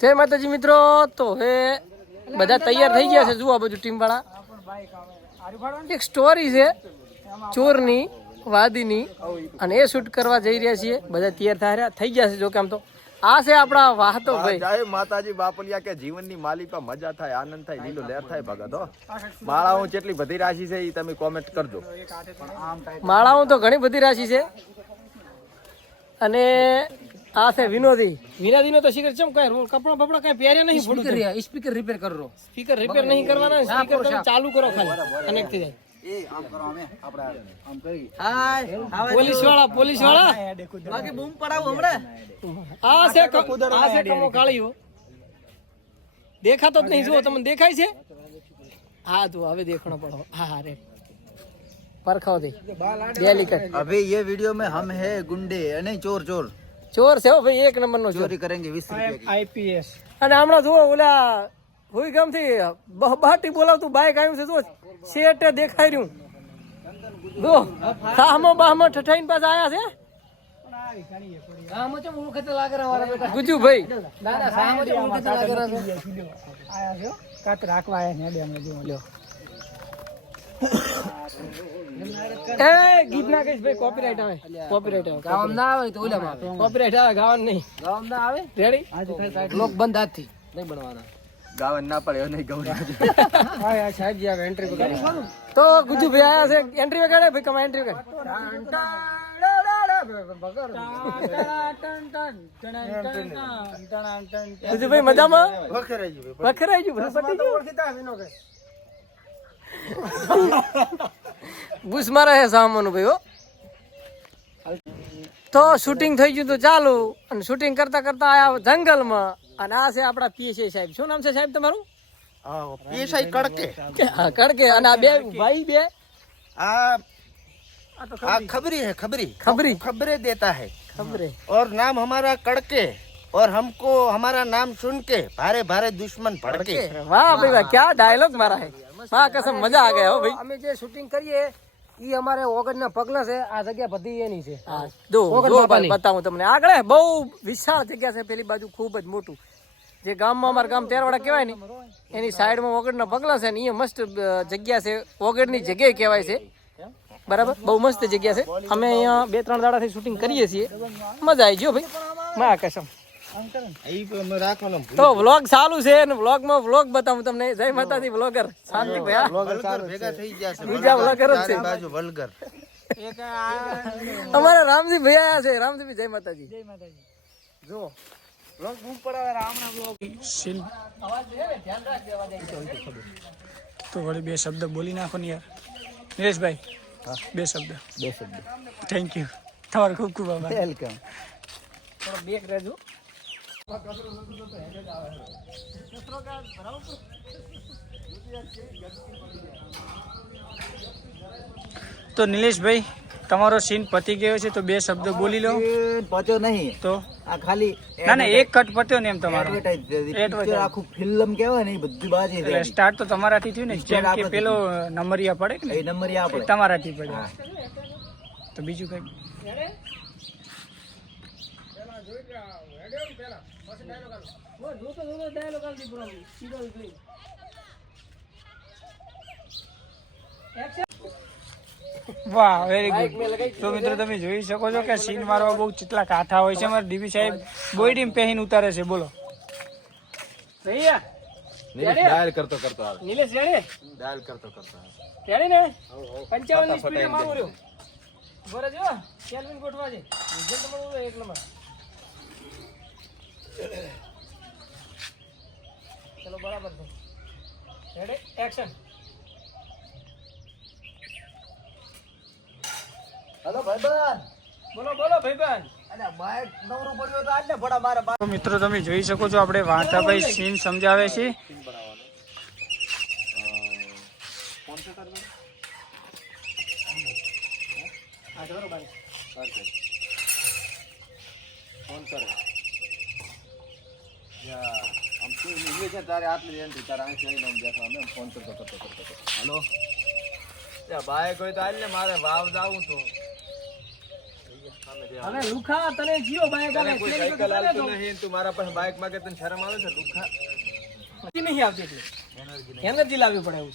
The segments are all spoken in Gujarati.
જય માતાજી મિત્રો. તો હવે બધા તૈયાર થઈ ગયા છે. જુઓ આ બધું ટીમ વાળા. એક સ્ટોરી છે ચોરની વાદીની અને એ શૂટ કરવા જઈ રહ્યા છીએ. બધા તૈયાર થઈ ગયા છે. જો કે આમ તો આ છે આપણા વાહતો ભાઈ. જય માતાજી બાપલિયા કે જીવનની માલિકા મજા થાય, આનંદ થાય, લીલો લહેર થાય ભગતો. માળાઓ કેટલી બધી રાશિ છે એ તમે કોમેન્ટ કરજો. માળાઓ તો ઘણી બધી રાશિ છે. અને આ છે વિનોદી. વિનોદી નો તો શિખર ચમ કઈ કપડા બપડા કઈ પહેર્યા નહીં. સ્પીકર રિપેર કરો. સ્પીકર રિપેર નહીં કરવાના. સ્પીકર તમે ચાલુ કરો ખાલી, કનેક્ટ થઈ જાય. પોલીસ વાળા બાકી બૂમ પડાવો હમણાં. આ છે કમો કાળીઓ. દેખાતો જ નહીં. જુઓ તમને દેખાય છે. હા તું હવે દેખણો પડો. હા રે પરખાવ દે ડેલી કટ. अभी ये वीडियो में हम है गुंडे नहीं चोर चोर ચોર છે હો ભાઈ. એક નંબર નો ચોર. चोरी करेंगे 20 रुपए की આઈપીએસ. અને હમણાં જુઓ ઓલા હુઈ ગામ થી બહાટી બોલાવતું બાઈક આવ્યું છે. જો શેઠે દેખાઈ રહ્યું. જો સાહમો બાહમો ઠઠાઈને પાછા આયા છે. ગુજુભાઈ ગીત ના કહીશ ભાઈ. કોપીરાઈટ આવે. કોપીરાઈટ આવે. ગામ ના આવે તો ઓલામાં કોપીરાઈટ આવે. ગાવાનું નહીં. ગામ ના આવે. રેડી બ્લોક બંધ આજથી નહીં બનવાના. ગાવન ના પડે નહીં ગૌરી. હા સાહેબ જી આવે એન્ટ્રી વગાડે. તો ગુજુભાઈ આયા છે. એન્ટ્રી વગાડે ભાઈ. કમા એન્ટ્રી વગાડે. ગુજુભાઈ મજામાં? વખરાઈ ગયું. બુસ મારા હે સામાનું ભાઈ હો. તો શૂટિંગ થઈ ગયું તો ચાલુ. અને શૂટિંગ કરતા કરતા આયા જંગલમાં. અને આ છે આપડા પીએસઆઈ સાહેબ. શું નામ છે સાહેબ તમારું? પીએસઆઈ કડકે. કડકે. અને આ બે ભાઈ બે खबरी है खबरी खबरी खबरें देता है खबरे. और नाम हमारा कड़के और हमको हमारा नाम सुन के भारे भारे दुश्मन भड़के. વાહ ભાઈ વાહ. ક્યાં ડાયલોગ મારા હે. વાહ કસમ મજા આ ગયા હો ભાઈ. અમે જે શૂટિંગ કરીએ ઈ અમારે ઓગણના પગલા છે. આ જગ્યા બધી એની છે. જો બતાવું તમને. આગળ બહુ વિશાળ જગ્યા છે. પેલી બાજુ ખૂબ જ મોટું. જે ગામમાં અમારા ગામ તેરવાડા કહેવાય ને એની સાઈડમાં ઓગણના પગલા છે ને એ મસ્ત જગ્યા છે. ઓગણની જગ્યા કહેવાય છે. બરાબર. બહુ મસ્ત જગ્યા છે. અમે અહીંયા 2-3 દાડાથી શૂટિંગ કરીએ છીએ. મજા આવી ગયો ભાઈ. મા કસમ. તો વ્લોગ ચાલુ છે અને વ્લોગમાં વ્લોગ બતાવું તમને. જય માતાજી વ્લોગર શાંતિ ભાઈ. ભેગા થઈ ગયા છે. બીજા વ્લોગર જ છે. બાજુ વલગર. અમારા રામજી ભાઈ આયા છે. રામજી ભાઈ જય માતાજી. જય માતાજી. જો વ્લોગ બૂમ પડાવે રામના વ્લોગ. તો વળી 2 શબ્દ બોલી નાખો ને યાર નિલેશભાઈ. 2 શબ્દ. Thank you. તમારો ખૂબ ખૂબ આભાર. વેલકમ. થોડો બેક રહેજો. તો નિલેશભાઈ તમારો સીન પતી ગયો છે તો 2 શબ્દ બોલી લો. પત્યો નહીં તો આ ખાલી ના એક કટ પત્યો ને એમ તમારો. એડવર્ટાઇઝ આખું ફિલ્મ કહેવાય ને એ બધી બાજી છે. સ્ટાર્ટ તો તમારાથી થયું ને. જેમ કે પેલો નંબરિયા પડે કે એ નંબર આપણે તમારાથી પડે. તો બીજું કઈ વાહ વેરી ગુડ. તો મિત્રો તમે જોઈ શકો છો કે સીન મારવા બહુ કેટલા કાઠા હોય છે. અમારા ડીબી સાહેબ બોયડીમ પહેરીને ઉતારે છે. બોલો ડાયલ કરતો કરતો આવે. નિલેશ રેડી? ડાયલ કરતો કરતો આવે. રેડી ને 55 ની સ્પીડે મારું રહ્યો. બરે જો કેલ્વિન ગોઠવા છે. રિઝલ્ટ મળવું એક નંબર. ચલો બરાબર છે. Ready action. હેલો ભાઈબંધ. બોલો બોલો ભાઈબંધ. અને બાઈક નવરો પડ્યો તો આજ ને ભડા મારા. તો મિત્રો તમે જોઈ શકો છો આપણે વાંતાભાઈ સીન સમજાવે છે. ફોન કરે આમ શું ઇંગ્લિશ છે તારે આટલી એન્ટ્રી તારે અહીં લઈને બેઠા અમે ફોન કરતો હેલો ત્યાં બાઈક હોય તો આજ ને મારે વાવ જાવું તો હવે લુખા તને જીઓ બાઈક આલે કોઈ સાયકલ હાલતું નહીં, તું મારા પાસે બાઇક માંગે તને શરમ આવે છે લુખા? નહીં આવતી એટલે એનર્જી લાવવી પડે એવું.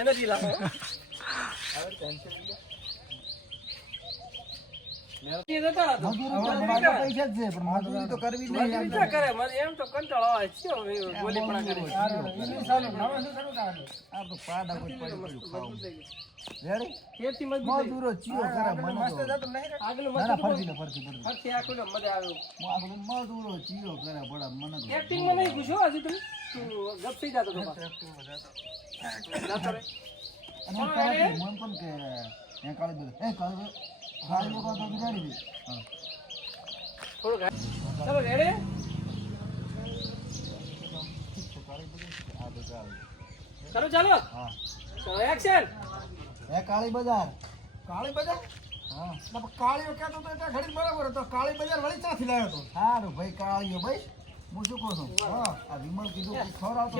એનર્જી લાવો. મજૂરી જતા હતો. પૈસા જ છે પણ મજૂરી તો કરવી જ નહીં. મજૂરી તો કરે, મને એમ તો કંટાળો આવે છે ગોલીપણા કરે. આ તો પાડા કોઈ પડી પડ્યું ખાવું. રેડી? તેથી મજબૂત મજૂરો ચીયો કરે મને તો. આગળ ના ના, મજબૂત ફરતી ફરતી આખું ને મજા આવે. આપણે મજૂરો ચીયો કરે બડા મને તો. એક્ટિંગમાં નહીં પૂછ્યો હજી તું ગપ થઈ જતો તો પાછો. જાતો રે. અને કરાતી મન પણ કે એ કાળી બધે એ કાળી કાળી લોકો તો બિચારી દે. હા. થોડું ચાલો રેડી. ચાલો ચાલો હા. એક્શન. એ કાળી બજાર. કાળી બજાર? હા. કાળીઓ કહેતો તો એટલે ઘડી બરાબર હતો. કાળી બજાર વળી ક્યાંથી લાવ્યો તો? સારું ભાઈ કાળીઓ ભાઈ. હું શું કહું છું? હા. આ વિમલ કીધું કે ખબર આવતો